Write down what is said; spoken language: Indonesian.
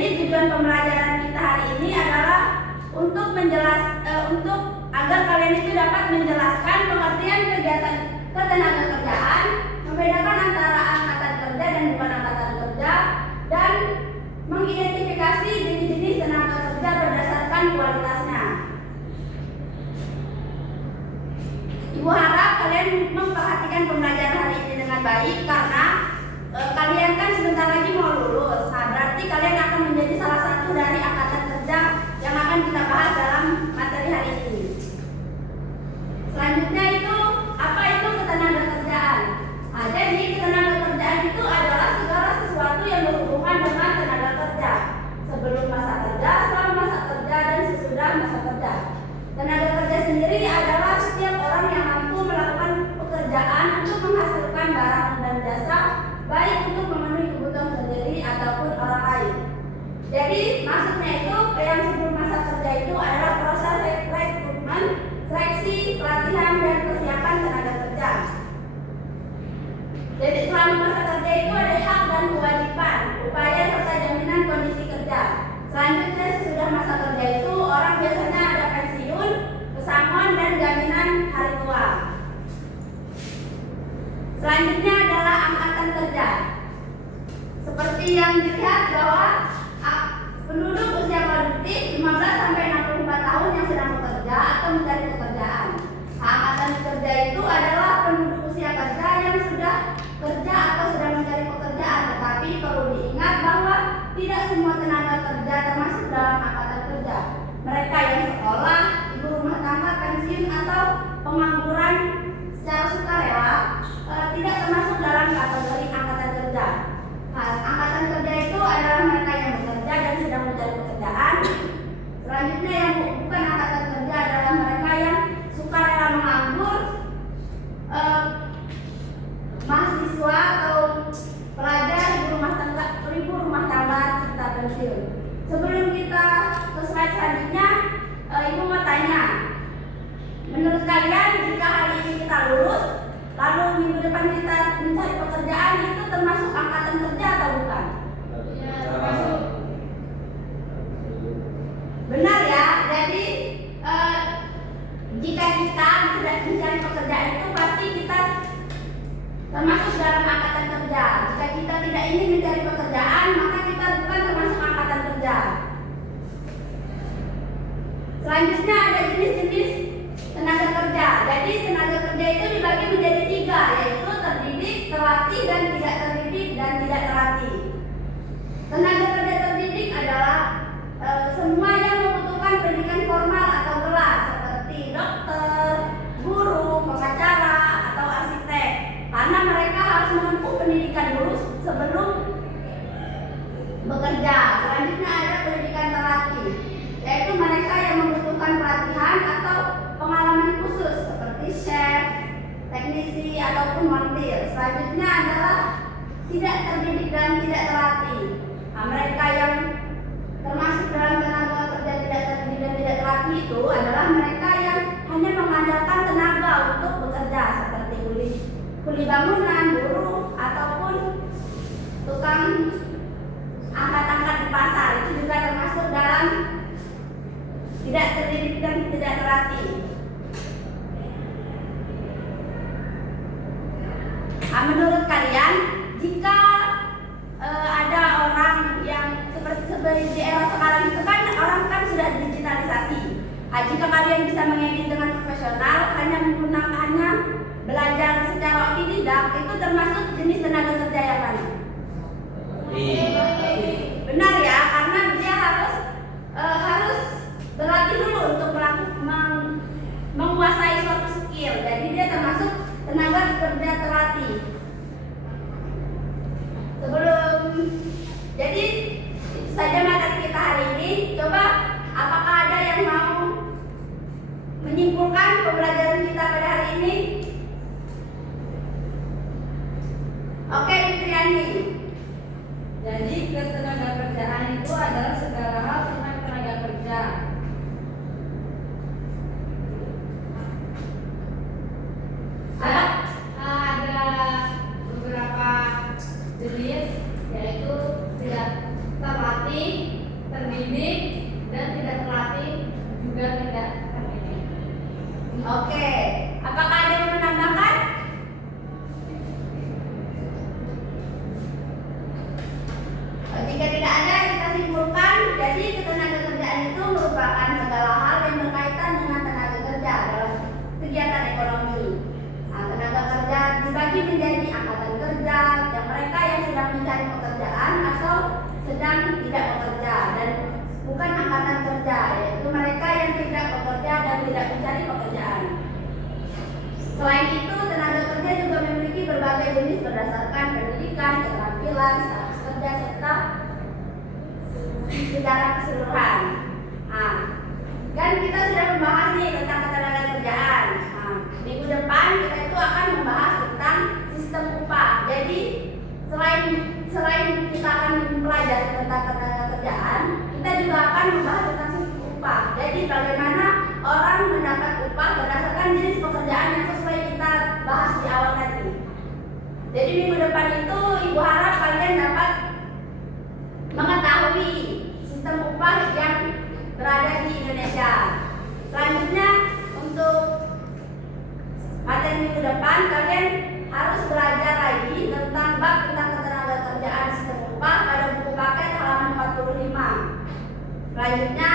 Jadi tujuan pembelajaran kita hari ini adalah untuk agar kalian itu dapat menjelaskan pengertian kegiatan ketenagakerjaan, membedakan antara angkatan kerja dan bukan angkatan kerja, dan mengidentifikasi jenis-jenis tenaga kerja berdasarkan kualitasnya. Ibu harap kalian memperhatikan pembelajaran hari ini dengan baik karena kalian kan sebentar lagi mau lulus. Nah, berarti kalian akan menjadi salah satu dari angkatan kerja yang akan kita bahas dalam materi hari ini. Selanjutnya itu, apa itu ketenagakerjaan? Nah, jadi ketenagakerjaan itu adalah segala sesuatu yang berhubungan dengan tenaga kerja, sebelum masa kerja, selama masa kerja, dan sesudah masa kerja. Tenaga kerja sendiri adalah setiap orang yang mampu melakukan pekerjaan untuk menghasilkan barang dan jasa, baik untuk memenuhi kebutuhan sendiri ataupun orang lain. Jadi maksudnya itu yang sebelum masa kerja itu adalah proses rekrutmen, seleksi, pelatihan, dan persiapan tenaga kerja. Jadi selama masa kerja itu ada hak dan kewajiban, upaya serta jaminan kondisi kerja. Selanjutnya sesudah masa kerja itu orang biasanya ada pensiun, pesangon, dan jaminan hari tua. Selanjutnya adalah angkatan kerja. Seperti yang dilihat bahwa penduduk usia produktif 15 sampai 64 tahun yang sedang bekerja atau mencari pekerjaan. Angkatan kerja itu adalah penduduk usia kerja yang sudah kerja atau sedang mencari pekerjaan, tetapi perlu diingat bahwa tidak semua tenaga kerja termasuk dalam angkatan kerja. Mereka yang sekolah, ibu rumah tangga, pensiun, atau pengangguran secara sukarela tidak termasuk dalam kategori angkatan kerja. Angkatan kerja itu adalah mereka yang bekerja dan sedang mencari pekerjaan. Selanjutnya yang bukan angkatan kerja adalah mereka yang sukarela menganggur, mahasiswa atau pelajar, ibu rumah tangga serta pensiun. Sebelum kita ke slide selanjutnya, ibu mau tanya, menurut kalian jika hari ini kita lulus, lalu minggu depan kita mencari pekerjaan, itu termasuk angkatan kerja atau bukan? Ya, termasuk. Benar ya. Jadi jika kita sudah mencari pekerjaan itu pasti kita termasuk dalam angkatan kerja. Jika kita tidak ingin mencari pekerjaan, maka kita bukan termasuk angkatan kerja. Selanjutnya ada jenis-jenis tenaga kerja. Jadi tenaga kerja itu dibagi menjadi 3, yaitu terdidik, terlatih, dan tidak terdidik dan tidak terlatih. Tenaga kerja terdidik adalah semua yang membutuhkan pendidikan formal atau gelar seperti dokter, guru, pengacara, atau arsitek, karena mereka harus menempuh pendidikan dulu sebelum bekerja. Selanjutnya ada pendidikan terlatih, yaitu mereka yang membutuhkan pelatihan atau pengalaman khusus seperti chef, teknisi, ataupun montir. Selanjutnya adalah tidak terdidik dan tidak terlatih. Nah, mereka yang termasuk dalam tenaga kerja tidak terdidik dan tidak terlatih itu adalah mereka yang hanya mengandalkan tenaga untuk bekerja seperti kuli bangunan, buruh, ataupun tukang angkat-angkat di pasar. Itu juga termasuk dalam tidak terdidik dan tidak terlatih. Nah, menurut kalian, jika ada orang yang seperti di era sekarang itu kan orang kan sudah digitalisasi. Nah, jika kalian bisa mengedit dengan profesional, hanya belajar secara otodidak, itu termasuk jenis tenaga kerja yang mana? Benar ya, karena dia harus berlatih dulu untuk menguasai suatu skill. Jadi dia termasuk tenaga kerja terlatih. Jadi itu saja materi kita hari ini. Coba apakah ada yang mau menyimpulkan pembelajaran kita pada hari ini? Oke, Fitriani. Jadi ketenagakerjaan itu adalah segala hal tentang tenaga kerja. Ada beberapa jenis, yaitu tidak terlatih, terbagi menjadi angkatan kerja, yang mereka yang sedang mencari pekerjaan atau sedang tidak bekerja, dan bukan angkatan kerja, yaitu mereka yang tidak bekerja dan tidak mencari pekerjaan. Selain itu, tenaga kerja juga memiliki berbagai jenis berdasarkan pendidikan, keterampilan, status kerja, serta secara keseluruhan. Nah, kan kita sudah membahas nih tentang ketenaga kerjaan. Nah, minggu depan kita itu akan membahas tentang sistem upah. Jadi selain kita akan mempelajari tentang ketenaga kerjaan, kita juga akan membahas tentang sistem upah. Jadi bagaimana orang mendapat upah berdasarkan jenis pekerjaan yang sesuai kita bahas di awal tadi. Jadi minggu depan itu Ibu harap kalian dapat mengetahui sistem upah yang berada di Indonesia. Selanjutnya untuk materi minggu depan kalian harus belajar lagi tentang bab tentang ketenaga kerjaan sistem upah pada buku paket halaman 45. Selanjutnya